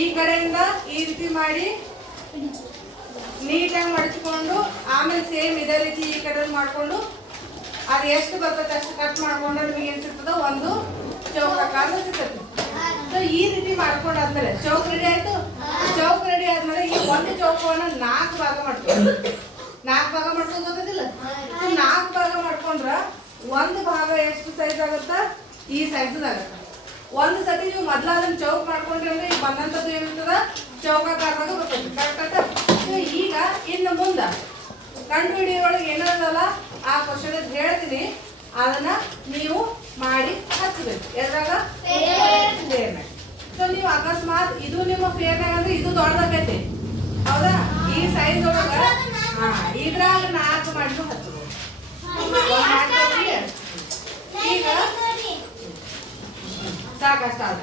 ಈ ಕಡೆಯಿಂದ ಈ ರೀತಿ ಮಾಡಿ ನೀಟಾಗಿ ಮಡಚಿಕೊಂಡು ಆಮೇಲೆ ಸೇಮ್ ಇದೇ ರೀತಿ ಈ ಕಡೆ ಮಾಡ್ಕೊಂಡು ಅದು ಎಷ್ಟು ಬರ್ತದೆ ಅಷ್ಟು ಕಟ್ ಮಾಡ್ಕೊಂಡ್ರೆ ನಿಮಗೆ ಏನು ಸಿಗ್ತದೆ ಒಂದು ಚೌಕಾಕಾರ ಸಿಗ್ತದೆ. ಸೊ ಈ ರೀತಿ ಮಾಡ್ಕೊಂಡಾದ್ಮೇಲೆ ಚೌಕ್ ರೆಡಿ ಆಯ್ತು. ಚೌಕ್ ರೆಡಿ ಆದ್ಮೇಲೆ ಈ ಒಂದು ಚೌಕವನ್ನ 4 ಭಾಗ ಮಾಡ್ತೀವಿ. 4 ಭಾಗ ಮಾಡ್ಕೊಂಡು ಗೊತ್ತಿಲ್ಲ. 4 ಭಾಗ ಮಾಡ್ಕೊಂಡ್ರ ಒಂದು ಭಾಗ ಎಷ್ಟು ಸೈಜ್ ಆಗುತ್ತಾ ಈ ಸೈಜ್ ಆಗುತ್ತೆ. ಒಂದು ಸತಿ ನೀವು ಮೊದ್ಲ ಅದನ್ನ ಚೌಕ್ ಮಾಡ್ಕೊಂಡ್ರಿ ಅಂದ್ರೆ ಈಗ ಬಂದಂತದ್ದು ಏನಿರ್ತದ ಚೌಕಾಕಾರದಾಗ ಬರ್ತದೆ. ಕರೆಕ್ಟ್. ಈಗ ಇನ್ನು ಮುಂದ ಕಂಡು ಹಿಡಿಯೋಳಗೆ ಏನಾದಲ್ಲ ಆ ಕ್ವಶನ್ ಹೇಳ್ತೀನಿ, ಅದನ್ನ ನೀವು ಮಾಡಿ ಹಚ್ಚಬೇಕು. ಎದ್ರಾಗ ಫೇರ್ನಾಗ. ಸೊ ನೀವು ಅಕಸ್ಮಾತ್ ಇದು ನಿಮ್ಮ ಫೇರ್ನಾಗ ಅಂದ್ರೆ ಇದು ದೊಡ್ಡದಾಗೈತಿ ಹೌದಾ, ಈ ಸೈಜ್ ಒಳಗ ಇದ್ರಾಗ 4 ಮಾಡಿದ್ರು ಹಚ್ಚಬಹುದು. ಈಗ ಸಾಕಷ್ಟ ಅದ.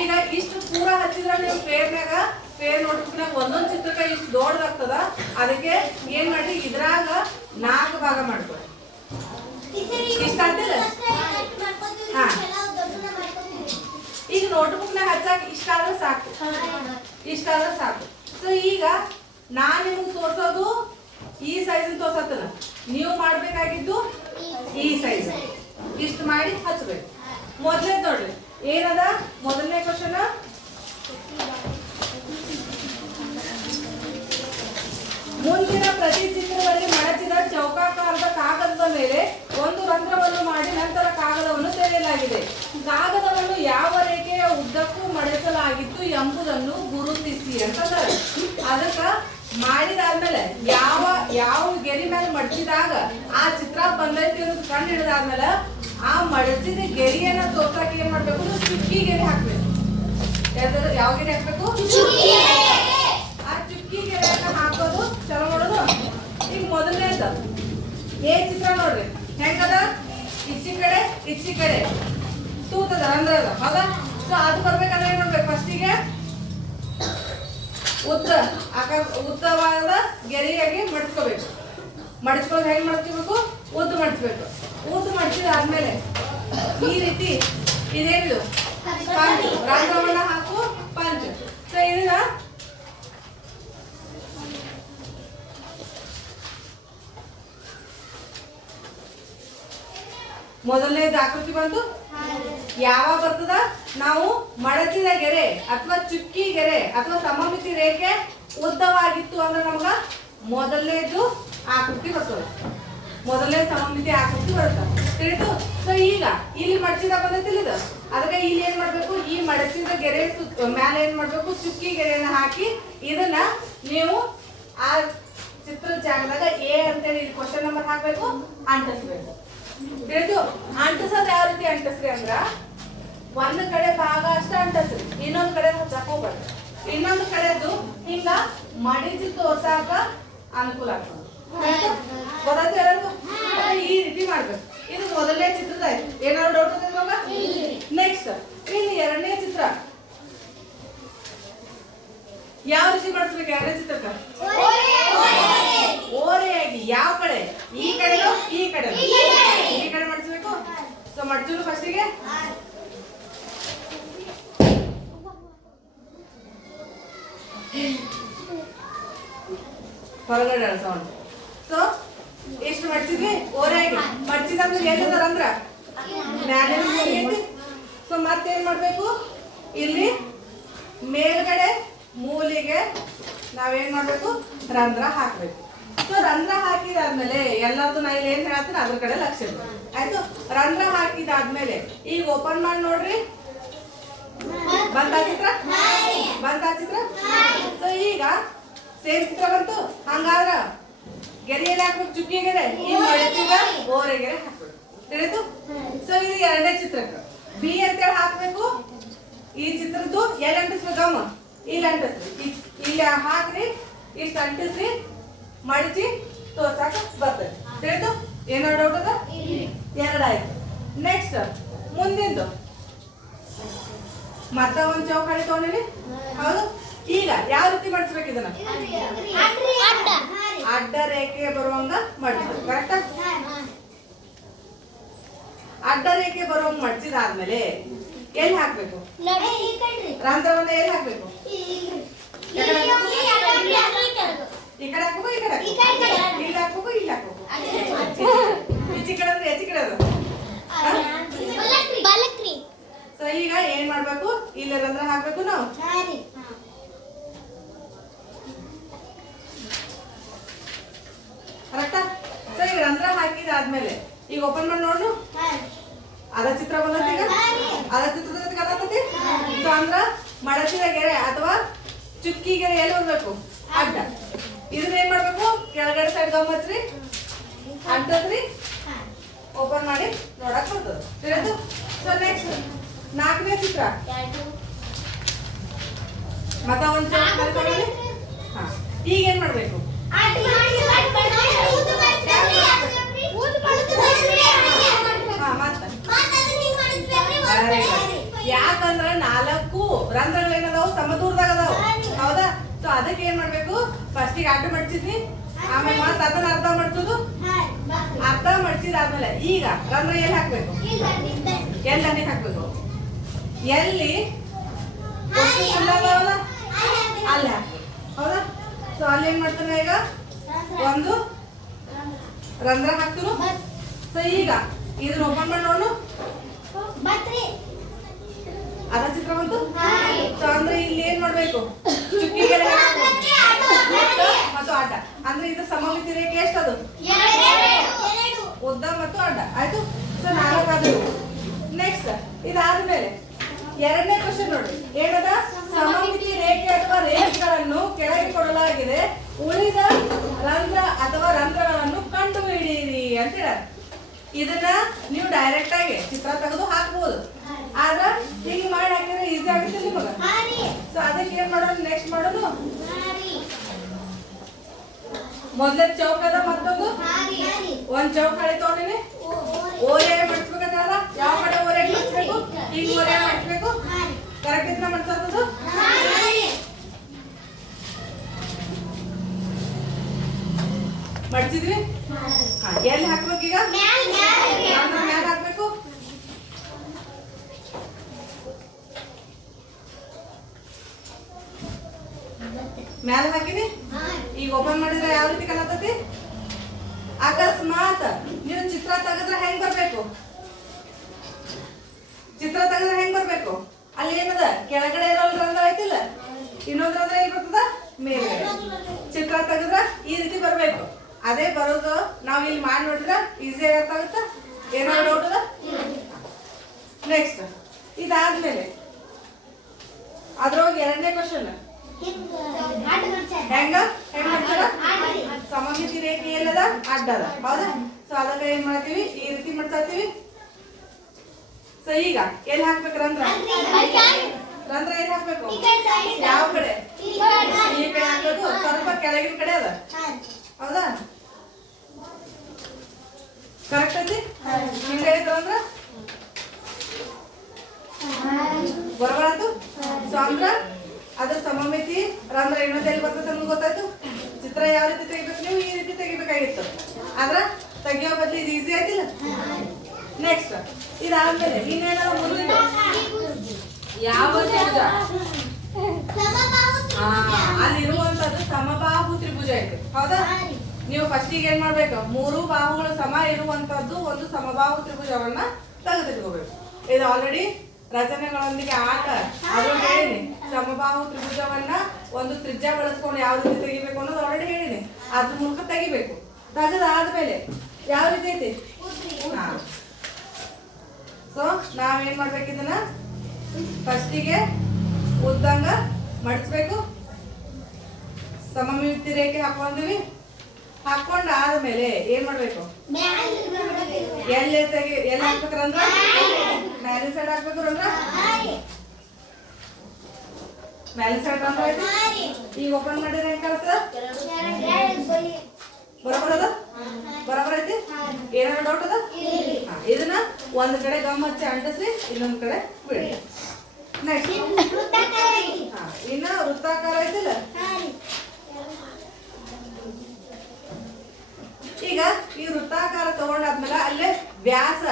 ಈಗ ಇಷ್ಟು ಪೂರ ಹಚ್ಚಿದ್ರ ನೀವು ಫೇರ್ನಾಗ ಫೇರ್ ನೋಟ್ಬುಕ್ನಾಗ ಒಂದೊಂದು ಚಿತ್ರಕ್ಕೆ ಇಷ್ಟು ದೊಡ್ಡದಾಗ್ತದ. ಅದಕ್ಕೆ ಏನ್ ಮಾಡಿ ಇದ್ರಾಗ 4 ಭಾಗ ಮಾಡ್ಕೊಳ್ಳಿ. ಇಷ್ಟ ಆಗ್ತಿಲ್ಲ. ಹಾ, ಈಗ ನೋಟ್ಬುಕ್ನಾಗ ಹಚ್ಚಾಕ ಇಷ್ಟ ಆದ್ರೆ ಸಾಕು, ಇಷ್ಟ ಆದ್ರೆ ಸಾಕು. ಸೊ ಈಗ ನಾನ್ ನಿಮ್ಗೆ ತೋರ್ಸೋದು ಈ ಸೈಜ್ ತೋರ್ಸತ್ತನ, ನೀವು ಮಾಡ್ಬೇಕಾಗಿದ್ದು ಈ ಸೈಜ್. ಇಷ್ಟು ಮಾಡಿ ಹಚ್ಬೇಕು. ಮೊದಲೇ ನೋಡ್ರಿ ಏನದ ಮೊದಲನೇ ಕ್ವಶನ್. ಮುಂದಿನ ಪ್ರತಿ ಚಿತ್ರದಲ್ಲಿ ಮಡಚಿದ ಚೌಕಾಕಾರದ ಕಾಗದದ ಮೇಲೆ ಒಂದು ರಂಧ್ರವನ್ನು ಮಾಡಿ ನಂತರ ಕಾಗದವನ್ನು ತೆರೆಯಲಾಗಿದೆ. ಕಾಗದವನ್ನು ಯಾವ ರೇಖೆಯ ಉದ್ದಕ್ಕೂ ಮಡಚಲಾಗಿತ್ತು ಎಂಬುದನ್ನು ಗುರುತಿಸಿ ಅಂತಂದ್ರೆ ಅದಕ್ಕ ಮಾಡಿದಾದ್ಮೇಲೆ ಯಾವ ಯಾವ ಗೆರಿ ಮೇಲೆ ಮಡಚಿದಾಗ ಆ ಚಿತ್ರ ಬಂದೈತಿ ಅನ್ನೋದು ಕಂಡು ಹಿಡಿದಾದ್ಮೇಲೆ ಆ ಮಡಚಿದ ಗೆರಿಯನ್ನ ತೋರ್ಸಕ್ಕೆ ಏನ್ ಮಾಡ್ಬೇಕು, ಚುಕ್ಕಿ ಗೆರೆ ಹಾಕ್ಬೇಕು. ಯಾವ ಗೆರೆ ಹಾಕ್ಬೇಕು? ಆ ಚುಕ್ಕಿ ಗೆರೆಯನ್ನ ಹಾಕೋದು ಚಲೋ ಮಾಡೋದು. ಈಗ ಮೊದಲನೇದ ಏ ಚಿತ್ರ ನೋಡ್ರಿ ಹೆಂಗದ, ಇಚ್ಚಿ ಕಡೆ ತೂತದ ರಂಧ್ರ ಅದ ಹೌದಾ. ಸೊ ಅದು ಬರ್ಬೇಕಂದ್ರೆ ಏನ್ ಮಾಡ್ಬೇಕು, ಫಸ್ಟಿಗೆ ಉದ್ದವಾದ ಗೆರೆಯಾಗಿ ಮಡ್ಚ್ಕೋಬೇಕು. ಮಡ್ಚ್ಕೊಂಡು ಹೆಂಗ್ ಮಡ್ಚ್ಕೋಬೇಕು, ಉದ್ದು ಮಡ್ಚ್ಬೇಕು. ಉದ್ದು ಮಡ್ಚಿದಾದ್ಮೇಲೆ ಈ ರೀತಿ ಇದೇನಿದು ಪಂಚ್, ರಂಧ್ರವನ್ನ ಹಾಕು ಪಂಚ್. ಸೊ ಇದನ್ನ ಮೊದಲನೇದು ಆಕೃತಿ ಬಂತು. ಯಾವಾಗ ಬರ್ತದ, ನಾವು ಮಡಚಿದ ಗೆರೆ ಅಥವಾ ಚುಕ್ಕಿ ಗೆರೆ ಅಥವಾ ಸಮಮಿತಿ ರೇಖೆ ಉದ್ದವಾಗಿತ್ತು ಅಂದ್ರೆ ನಮ್ಗ ಮೊದಲನೇದು ಆಕೃತಿ ಬರ್ತದೆ. ಮೊದಲನೇ ಸಮಮಿತಿ ಆಕೃತಿ ಬರ್ತದೆ, ತಿಳಿದು. ಸೊ ಈಗ ಇಲ್ಲಿ ಮಡಚಿದ ಬಂದೈತಿಲ್ಲ ಇದು, ಅದಕ್ಕೆ ಇಲ್ಲಿ ಏನ್ ಮಾಡ್ಬೇಕು, ಈ ಮಡಚಿದ ಗೆರೆ ಮ್ಯಾಲೆ ಏನ್ ಮಾಡ್ಬೇಕು, ಚುಕ್ಕಿ ಗೆರೆಯನ್ನ ಹಾಕಿ ಇದನ್ನ ನೀವು ಆ ಚಿತ್ರ ಜಾಗದಾಗ ಎ ಅಂತೇಳಿ ಇಲ್ಲಿ ಕ್ವಶನ್ ನಂಬರ್ ಹಾಕ್ಬೇಕು, ಅಂಟಿಸ್ಬೇಕು. ತಿಳಿದು. ಅಂಟಿಸೋದು ಯಾವ ರೀತಿ ಅಂಟಿಸ್ರಿ ಅಂದ್ರ ಒಂದ್ ಕಡೆ ಭಾಗ ಅಷ್ಟ ಅಂಟಿಸ್ರಿ, ಇನ್ನೊಂದ್ ಕಡೆ ಹಚ್ಚಕ್ ಹೋಗ್ಬಾರ್ದು. ಇನ್ನೊಂದು ಕಡೆದು ಹಿಂಗ ಮಡಿಚಿ ತೋರ್ಸಾಕ ಅನುಕೂಲ ಆಗ್ತದೆ. ಗೊತ್ತಾಯ್ತು ಎಲ್ಲರಿಗೂ? ಈ ರೀತಿ ಮಾಡ್ಬೇಕು. ಇದು ಮೊದಲನೇ ಚಿತ್ರದ ಏನಾದ್ರು ಡೌಟ್ ಇವಾಗ. ನೆಕ್ಸ್ಟ್ ಇನ್ನು ಎರಡನೇ ಚಿತ್ರ ಯಾವ ರೀತಿ ಮಾಡಿಸ್ಬೇಕು? ಎರಡನೇ ಚಿತ್ರಕ್ಕ ಓರೆಯಾಗಿ ಯಾವ ಕಡೆ, ಈ ಕಡೆ ಈ ಕಡೆ ಈ ಕಡೆ ಮಾಡಿಸ್ಬೇಕು. ಸೊ ಮಡ್ಚು ಫಸ್ಟಿಗೆ ಹೊರಗಡೆ ಸೌಂಡ್. ಸೊ ಎಷ್ಟು ಮಡ್ಚಿದ್ವಿ, ಓರೆಯಾಗಿ ಮಡ್ಚಿದ್ರೆ ಎಲ್ಲದ ರಂಧ್ರ ಮ್ಯಾಲೆ ಐತಿ. ಸೊ ಮತ್ತೇನ್ ಮಾಡ್ಬೇಕು, ಇಲ್ಲಿ ಮೇಲ್ಗಡೆ ಮೂಲಿಗೆ ನಾವೇನ್ ಮಾಡ್ಬೇಕು, ರಂಧ್ರ ಹಾಕ್ಬೇಕು. ಸೊ ರಂಧ್ರ ಹಾಕಿದಾದ್ಮೇಲೆ ಎಲ್ಲರದು ನಾ ಇಲ್ಲಿ ಏನ್ ಹೇಳ್ತೀನಿ ಅದ್ರ ಕಡೆ ಲಕ್ಷ್ಯ ಇರ್ಬೇಕು. ಆಯ್ತು. ರಂಧ್ರ ಹಾಕಿದಾದ್ಮೇಲೆ ಈಗ ಓಪನ್ ಮಾಡಿ ನೋಡ್ರಿ, ಬಂತಾ ಚಿತ್ರ? ಬಂತಾ ಚಿತ್ರ? ಸೊ ಈಗ ಸೇಮ್ ಚಿತ್ರ ಬಂತು. ಹಂಗಾದ್ರ ಗೆರೆಯಲ್ಲಿ ಹಾಕ್ಬೇಕು ಚುಕ್ಕಿ ಗೆರೆ, ಈ ಮಡಚಿದ ಓರೆ ಗೆರೆ ಹಾಕ್ಬೇಕು. ತಿಳಿತು? ಸೊ ಇದು ಎರಡನೇ ಚಿತ್ರಕ್ಕೆ ಬಿ ಅಂತೇಳಿ ಹಾಕ್ಬೇಕು. ಈ ಚಿತ್ರದ್ದು ಎಲ್ಲಿ ಅಂಟಿಸ್ಬೇಕಮ್ಮ, ಇಲ್ಲಿ ಅಂಟಿಸ್ರಿ. ಇಲ್ಲಿ ಹಾಕ್ರಿ, ಇಷ್ಟು ಅಂಟಿಸ್ರಿ, ಮಡಚಿ ತೋರ್ಸಾಕ ಬರ್ತದೆ. ತಿಳಿತು? ಏನೋ ಡೌಟ್ ಅದ? ಎರಡಾಯ್ತು. ನೆಕ್ಸ್ಟ್ ಮುಂದಿಂದು ಮತ್ತ ಒಂದ್ ಚೌಕಡಿ ತಗೊಂಡಿನಿ ಹೌದು. ಈಗ ಯಾವ ರೀತಿ ಮಡಿಸ್ಬೇಕು ಇದನ್ನ, ಅಡ್ಡ ರೇಖೆ ಬರುವಂಗ ಮಡಿಸ್ಬೇಕು. ಕರೆಕ್ಟ್? ಅಡ್ಡ ರೇಖೆ ಬರುವಂಗ ಮಡಿಸಿದಾದ್ಮೇಲೆ ಎಲ್ಲಿ ಹಾಕ್ಬೇಕು? ರಂಧ್ರವನ್ನ ಎಲ್ಲಿ ಹಾಕ್ಬೇಕು? ಈ ಕಡೆ ಹಾಕ್ಬೇಕು, ಈ ಕಡೆ ಹಾಕ್ಬೇಕು, ಇಲ್ಲಿ ಹಾಕ್ಬೇಕು, ಇಲ್ಲಿ ಹಾಕ್ಬೇಕು. ಈಚೆ ಕಡೆ ಅಂದ್ರೆ ಹೆಚ್ಚಿ ಕಡೆ ಅದು. ಸೊ ಈಗ ಏನ್ ಮಾಡ್ಬೇಕು? ಇಲ್ಲಿ ರಂಧ್ರ ಹಾಕ್ಬೇಕು ನಾವು. ಕರೆಕ್ಟಾ? ಸೊ ಈಗ ರಂಧ್ರ ಹಾಕಿದಾದ್ಮೇಲೆ ಈಗ ಓಪನ್ ಮಾಡಿ ನೋಡು. ಅದ ಚಿತ್ರ ಬಂದತಿ ಈಗ. ಅದ ಚಿತ್ರದ ಜೊತೆ ಕಲಾತತಿ. ಸೊ ಅಂದ್ರ ಮಡಚಿದ ಗೆರೆ ಅಥವಾ ಚುಕ್ಕಿ ಗೆರೆ ಎಲ್ಲಿ ಹೋಗ್ಬೇಕು? ಅಡ್ಡ. ಇದನ್ನ ಏನ್ ಮಾಡ್ಬೇಕು? ಕೆಳಗಡೆ ಸೈಡ್ ಗಮ್ಮತ್ರಿ, ಅಡ್ಡದ್ರಿ, ಓಪನ್ ಮಾಡಿ ನೋಡಕ್ ಬರ್ತದ. ತಿಳಿದು? ಸೊ ನೆಕ್ಸ್ಟ್ 4ನೇ ಚಿತ್ರ. ಮತ್ತ ಒಂದು ಹಾ ಈಗ ಏನ್ ಮಾಡ್ಬೇಕು? ಯಾಕಂದ್ರ 4 ರಂಧ್ರಗಳು ಏನದಾವು? ಸಮದೂರದಾಗ ಅದಾವ. ಹೌದಾ? ಸೊ ಅದಕ್ಕೆ ಏನ್ ಮಾಡ್ಬೇಕು? ಫಸ್ಟಿಗೆ ಅಡ್ಡ ಮಡ್ಚಿದ್ವಿ, ಆಮೇಲೆ ಮತ್ತೆ ಅದನ್ನ ಅರ್ಧ ಮಡ್ಚೋದು. ಅರ್ಧ ಮಡ್ಚಿದಾದ್ಮೇಲೆ ಈಗ ರಂಧ್ರ ಎಲ್ಲಿ ಹಾಕ್ಬೇಕು? ಎಲ್ಲಿ ದಂಡಿಗೆ ಹಾಕ್ಬೇಕು? ಎಲ್ಲಿ ಅದಾವಲ್ಲ ಅಲ್ಲಿ ಹಾಕ್ಬೇಕು. ಹೌದಾ? ಸೊ ಅಲ್ಲಿ ಏನ್ ಮಾಡ್ತಾನೆ ಈಗ ಒಂದು ರಂಧ್ರ ಹಾಕ್ತನು. ಸೊ ಈಗ ಇದನ್ನ ಓಪನ್ ಮಾಡಿ ನೋಡು. ಅದ ಚಿತ್ರ ಬಂತು. ಸೊ ಅಂದ್ರೆ ಇಲ್ಲಿ ಏನ್ ಮಾಡ್ಬೇಕು? ಚುಕ್ಕಿ ಗೆರೆ ಮತ್ತು ಅಡ್ಡ. ಅಂದ್ರೆ ಇದು ಸಮಮಿತಿ ರೇಖೆ ಎಷ್ಟದು? ಉದ್ದ ಮತ್ತು ಅಡ್ಡ. ಆಯ್ತು. ಸೊ 4 ಆದವು. ನೆಕ್ಸ್ಟ್ ಇದಾದ್ಮೇಲೆ 2ನೇ ಕ್ವಶನ್ ನೋಡಿ. ಏನದ? ಸಮಮಿತಿ ರೇಖೆ ಅಥವಾ ರೇಖೆಗಳನ್ನು ಕೆಳಗೆ ಕೊಡಲಾಗಿದೆ, ಉಳಿದ ರಂಧ್ರ ಅಥವಾ ರಂಧ್ರಗಳನ್ನು ಕಂಡು ಹಿಡಿಯಿರಿ ಅಂತ ಹೇಳ. ಇದನ್ನ ನೀವು ಡೈರೆಕ್ಟ್ ಆಗಿ ಚಿತ್ರ ತೆಗೆದು ಹಾಕ್ಬಹುದು. ಆದ್ರ ಹಿಂಗ್ ಮಾಡಿ ಹಾಕಿದ್ರೆ ಈಸಿ ಆಗುತ್ತೆ ನಿಮಗ. ಸೊ ಅದಕ್ಕೆ ಏನ್ ಮಾಡೋದು? ನೆಕ್ಸ್ಟ್ ಮಾಡೋದು ಮೊದ್ಲೇ ಚೌಕ ಅದ, ಮತ್ತೊಂದು ಒಂದ್ ಚೌಕ ಹಳಿ ತಗೊಂಡಿನಿ. ಓರೆ ಮಡ್ಸ್ಬೇಕಂತಾರ. ಯಾವ ಕಡೆ ಓರೆ ಮಡ್ಸ್ಬೇಕು? ಹಿಂಗ್ ಓರೆ ಮಡ್ಸ್ಬೇಕು. ಕರೆಕ್ಟ್ ಇದ್ನ ಮಡ್ಸೋದು. ಮಡ್ಚಿದ್ವಿ. ಎಲ್ಲಿ ಹಾಕ್ಬೇಕು ಈಗ? ಮ್ಯಾಲ ಹಾಕ್ಬೇಕು. ಮ್ಯಾಲ ಹಾಕಿನಿ. ಈಗ ಓಪನ್ ಮಾಡಿದ್ರೆ ಯಾವ ರೀತಿ ಕಾಣತತಿ? ಅಕಸ್ಮಾತ್ ನೀವು ಚಿತ್ರ ತೆಗೆದ್ರೆ ಹೆಂಗ್ ಬರ್ಬೇಕು? ಚಿತ್ರ ತೆಗೆದ್ರೆ ಹೆಂಗ್ ಬರ್ಬೇಕು? ಅಲ್ಲಿ ಏನದ? ಕೆಳಗಡೆ ಇರೋ ರಂಧ್ರ ಐತಿಲ್ಲ, ಇನ್ನೊಂದು ರಂಧ್ರ ಎಲ್ಲಿ ಬರ್ತದ? ಮೇಲೆ. ಚಿತ್ರ ತೆಗೆದ್ರ ಈ ರೀತಿ ಬರ್ಬೇಕು. ಅದೇ ಬರೋದು ನಾವ್ ಇಲ್ಲಿ ಮಾಡಿ ನೋಡಿದ್ರ ಈಸಿ ಆಗುತ್ತ. ಏನೋ ಡೌಟ್ ಅದ? ನೆಕ್ಸ್ಟ್ ಇದಾದ್ಮೇಲೆ ಅದ್ರೊಳಗೆ 2ನೇ ಕ್ವಶನ್. ಹೆಂಗ ಮಾಡ್ತಾರ? ಸಮಮಿತಿ ರೇಖೆ ಎಲ್ಲದ? ಅಡ್ಡದ. ಹೌದಾ? ಸೊ ಅದಕ್ಕೆ ಏನ್ ಮಾಡ್ತೀವಿ? ಈ ರೀತಿ ಮಾಡ್ತೀವಿ. ಸೊ ಈಗ ಎಲ್ಲಿ ಹಾಕ್ಬೇಕು ರಂಧ್ರ? ರಂಧ್ರ ಎಲ್ಲಿ ಹಾಕ್ಬೇಕು? ಯಾವ ಕಡೆ? ಈ ಕಡೆ ಹಾಕೋದು. ಸ್ವಲ್ಪ ಕೆಳಗಿನ ಕಡೆ ಅದ. ಹೌದಾ? ಕರೆಕ್ಟ್ ಐತಿ? ಹಿಂಗೆ ರಂಧ್ರ ಬರಬಾರ್ದು. ಸೊ ಅಂದ್ರ ಅದ್ರ ಸಮಮಿತಿ ರಂಧ್ರ ಇನ್ನೊಂದು ಎಲ್ಲಿ ಬರ್ತದೆ ನಮ್ಗೆ ಗೊತ್ತಾಯ್ತು. ಚಿತ್ರ ಯಾವ ರೀತಿ ತೆಗಿಬೇಕು? ನೀವು ಈ ರೀತಿ ತೆಗಿಬೇಕಾಗಿತ್ತು. ಆದ್ರ ತೆಗಿಯೋ ಬದ್ಲಿ ಇದು ಈಸಿ ಆಯ್ತಿಲ್ಲ. ನೆಕ್ಸ್ಟ್ ಇದಾದ್ಮೇಲೆ ಇನ್ನೇನಾದ್ರು ಮುಂದಿನ ಯಾವ ತ್ರಿಭುಜ? ಅಲ್ಲಿರುವಂತದ್ದು ಸಮಬಾಹು ತ್ರಿಭುಜ ಐತೆ. ಹೌದಾ? ನೀವು ಫಸ್ಟಿಗೆ ಏನ್ ಮಾಡ್ಬೇಕು? 3 ಬಾಹುಗಳು ಸಮ ಇರುವಂತದ್ದು ಒಂದು ಸಮಬಾಹು ತ್ರಿಭುಜವನ್ನ ತೆಗೆದಿಟ್ಕೋಬೇಕು. ಇದು ಆಲ್ರೆಡಿ ರಚನೆಗಳೊಂದಿಗೆ ಆಟ ಅದು ಹೇಳಿನಿ. ಸಮಬಾಹು ತ್ರಿಭುಜವನ್ನ ಒಂದು ತ್ರಿಜ್ಯ ಬಳಸ್ಕೊಂಡು ಯಾವ ರೀತಿ ತೆಗಿಬೇಕು ಅನ್ನೋದು ಆಲ್ರೆಡಿ ಹೇಳಿನಿ. ಅದ್ರ ಮೂಲಕ ತೆಗಿಬೇಕು. ತೆಗೆದಾದ್ಮೇಲೆ ಯಾವ ರೀತಿ ಐತಿ? ಸೊ ನಾವೇನ್ ಮಾಡ್ಬೇಕು? ಇದನ್ನ ಫಸ್ಟಿಗೆ ಉದ್ದಂಗ ಮಡಿಸ್ಬೇಕು. ಸಮಮಿತಿ ರೇಖೆ ಹಾಕೊಂಡಿವಿ. ಹಾಕೊಂಡ ಆದ್ಮೇಲೆ ಏನ್ ಮಾಡ್ಬೇಕು? ಎಲ್ಲಿ ಹಾಕ್ಬೇಕು ರಂಧ್ರ? ಮ್ಯಾಲಿನ ಸೈಡ್ ಹಾಕ್ಬೇಕು ರಂಧ್ರ. ಮ್ಯಾಲಿನ ಸೈಡ್ ರಂಧ್ರ ಐತಿ. ಈಗ ಓಪನ್ ಮಾಡಿದ್ರೆ ಹೆಂಗ್ ಕಾಣಿಸ್ತದ? ಬರೋಬರ ಅದ? ಬರೋಬರ ಐತಿ? ಏನಾದ್ರು ಡೌಟ್ ಅದ? ಇದನ್ನ ಒಂದ್ ಕಡೆ ಗಮ್ ಹಚ್ಚಿ ಅಂಟಿಸಿ, ಇನ್ನೊಂದ್ ಕಡೆ ಬಿಡಿ. ನೆಕ್ಸ್ಟ್ ಇನ್ನ ವೃತ್ತಾಕಾರ ಐತಿಲ್ಲ. ಈಗ ಈ ವೃತ್ತಾಕಾರ ತಗೊಂಡಾದ್ಮೇಲೆ ಅಲ್ಲೇ ವ್ಯಾಸ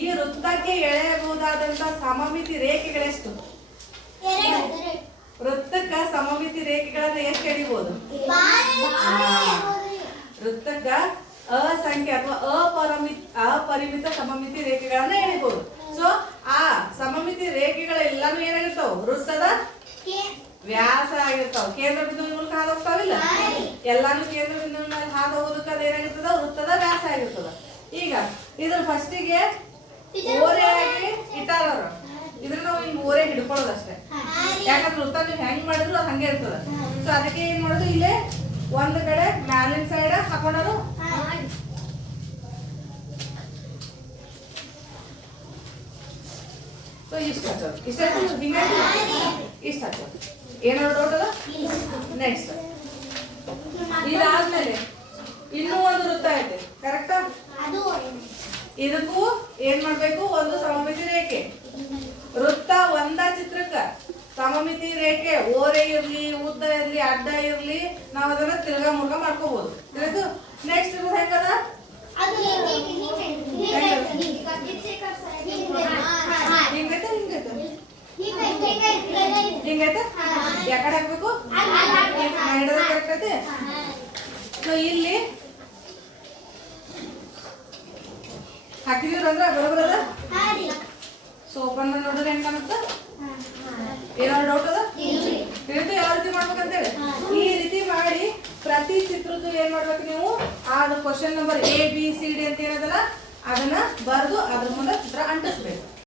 ಈ ವೃತ್ತಕ್ಕೆ ಎಳೆಯಬಹುದಾದಂತ ಸಮಮಿತಿ ರೇಖೆಗಳೆಷ್ಟು? ವೃತ್ತಕ್ಕ ಸಮಮಿತಿ ರೇಖೆಗಳನ್ನ ಎಷ್ಟು ಎಳಿಬಹುದು? ವೃತ್ತಕ್ಕ ಅಸಂಖ್ಯ ಅಥವಾ ಅಪರಿಮಿತ ಸಮಮಿತಿ ರೇಖೆಗಳನ್ನ ಎಳಿಬಹುದು. ಸೊ ಆ ಸಮಮಿತಿ ರೇಖೆಗಳೆಲ್ಲಾನು ಏನಾಗಿರ್ತಾವ? ವೃತ್ತದ ವ್ಯಾಸ ಆಗಿರ್ತಾವ. ಕೇಂದ್ರ ಬಿಂದುವಿನ ಮೂಲಕ ಹಾದು ಹೋಗ್ತಾವಿಲ್ಲ, ಎಲ್ಲಾನು ಕೇಂದ್ರ ಬಿಂದುವಿನ ಮೇಲೆ ಹಾದು ಹೋಗೋದಕ್ಕೆ ಅದೇನಾಗಿರ್ತದ? ವೃತ್ತದ ವ್ಯಾಸ ಆಗಿರ್ತದ. ಈಗ ಇದ್ರ ಫಸ್ಟಿಗೆ ಓರೆಯಾಗಿ ಇಟ್ಟಾರ ಅವ್ರು. ಇದ್ರ ನಾವು ಹಿಂಗ್ ಓರೆ ಹಿಡ್ಕೊಳ್ಳೋದಷ್ಟೇ. ಯಾಕಂದ್ರೆ ವೃತ್ತ ನೀವು ಹೆಂಗ್ ಮಾಡಿದ್ರು ಅದು ಹಂಗೆ ಇರ್ತದ. ಸೊ ಅದಕ್ಕೆ ಏನ್ ಮಾಡೋದು, ಇಲ್ಲೇ ಒಂದ್ ಕಡೆ ಮ್ಯಾಲಿನ ಸೈಡ್ ಹಾಕೊಂಡರು. ಸೊ ಇಷ್ಟ ಹಚ್ಚೋದು, ಇಷ್ಟ ಹಿಂಗಾಗಿ ಇಷ್ಟ ಹಚ್ಚೋದು. ಏನಾದ್ರು ಡೌಟ್ ಅದ? ನೆಕ್ಸ್ಟ್ ಇದಾದ್ಮೇಲೆ ಇನ್ನೂ ಒಂದು ವೃತ್ತ ಐತೆ, ಕರೆಕ್ಟಾ? ಇದಕ್ಕೂ ಏನ್ ಮಾಡ್ಬೇಕು? ಒಂದು ಸಮಮಿತಿ ರೇಖೆ. ವೃತ್ತ ಒಂದ ಚಿತ್ರಕ್ಕ ಸಮಮಿತಿ ರೇಖೆ ಓರೆ ಇರ್ಲಿ, ಉದ್ದ ಇರ್ಲಿ, ಅಡ್ಡ ಇರ್ಲಿ, ನಾವ್ ಅದನ್ನ ತಿರ್ಗಾ ಮುರ್ಗ ಮಾಡ್ಕೋಬಹುದು. ತಿಳಿದು ನೆಕ್ಸ್ಟ್ ಇರೋದು ಹೆಂಗದ? ಹಿಂಗೈತೆ ಹಿಂಗೈತೆ ಯಾಕಡೆ ಹಾಕ್ಬೇಕು? ಕರೆಕ್ಟ್ ಐತೆ. ಸೊ ಇಲ್ಲಿ ಹಾಕಿದೀವ್ರ ಅಂದ್ರ ಬರೋಬರದ. ಸೊ ಓಪನ್ ಮಾಡಿ ನೋಡಿದ್ರೆ ಹೆಂಗ್ ಕಾಣುತ್ತ? ಏನಾದ್ರು ಡೌಟ್ ಅದ? ತಿಳಿದು ಯಾವ ರೀತಿ ಮಾಡ್ಬೇಕಂತೇಳಿ ಈ ರೀತಿ ಮಾಡಿ ಪ್ರತಿ ಚಿತ್ರದ್ದು ಏನ್ ಮಾಡ್ಬೇಕು ನೀವು? ಆ ಕ್ವಶನ್ ನಂಬರ್ ABCD ಅಂತ ಏನದಲ್ಲ ಅದನ್ನ ಬರೆದು ಅದ್ರ ಮುಂದೆ ಚಿತ್ರ ಅಂಟಿಸ್ಬೇಕು.